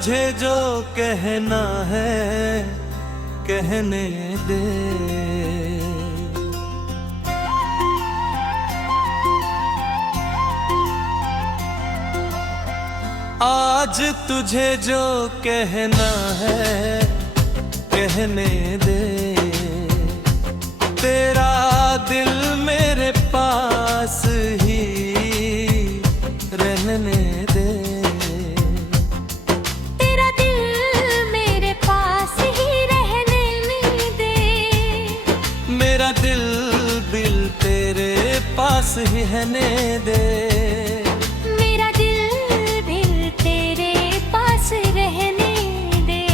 तुझे जो कहना है कहने दे। आज तुझे जो कहना है कहने दे। तेरा दिल मेरे पास ही रहने दे। तेरा दिल मेरे पास ही रहने दे। मेरा दिल तेरे पास ही रहने दे। मेरा दिल तेरे पास रहने दे।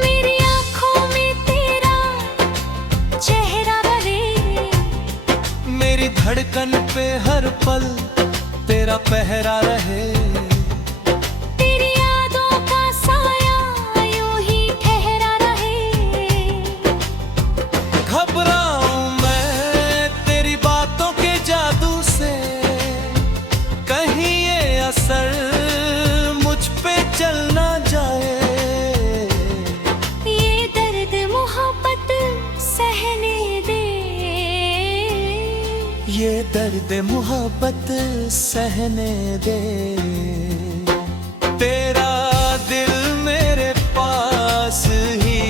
मेरी आँखों में तेरा चेहरा रहे। मेरी धड़कन पे हर पल तेरा पहरा रहे। तेरी यादों का साया यूं ही ठहरा रहे। घबराऊं मैं तेरी बातों के जादू से, कहीं ये असर मुझ पे चल ना जाए। ये दर्द मोहब्बत सहने दे। ये दर्द मोहब्बत सहने दे। तेरा दिल मेरे पास ही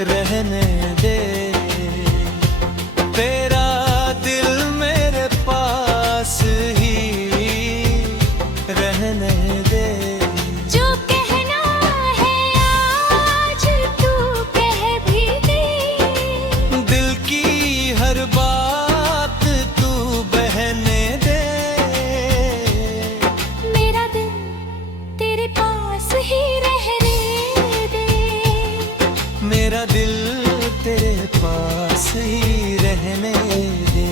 रहने दे। तेरा दिल मेरे पास ही रहने दे। जो कहना है आज तू कह भी दे। दिल की हर बात तू बहने दे। मेरा दिल तेरे पास ही रहने दे। मेरा दिल तेरे पास ही रहने दे।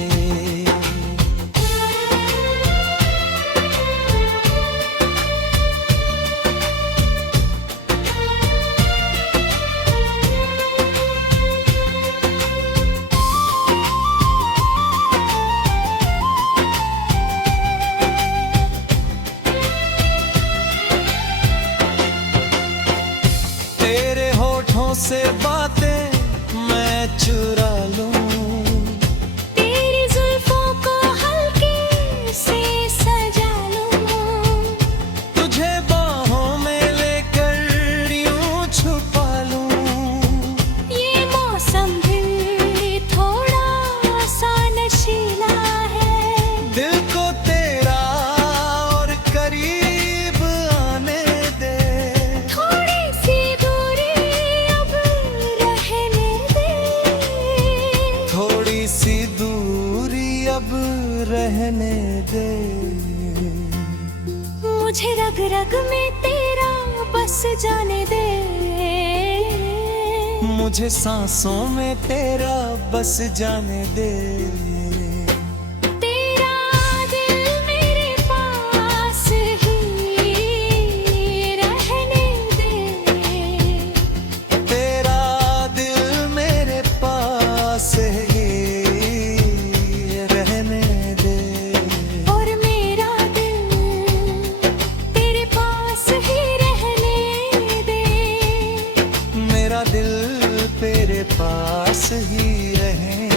तेरे होठों से बातें मैं चुरा लूं। तेरी जुल्फों को हल्के से सजा लूं। तुझे बाहों में लेकर यूं छुपा लूं। ये मौसम भी थोड़ा सा नशीला है। दिल को तेरा और करीब आने दे। थोड़ी सी दूरी अब रहने दे। थोड़ी सी दूरी अब रहने दे। मुझे रग रग में तेरा बस जाने दे। मुझे सांसों में तेरा बस जाने दे। तेरा दिल मेरे पास ही रहने दे। तेरा दिल मेरे पास ही रहने दे। और मेरा दिल तेरे पास ही रहने दे। मेरा दिल तेरे पास ही रहे।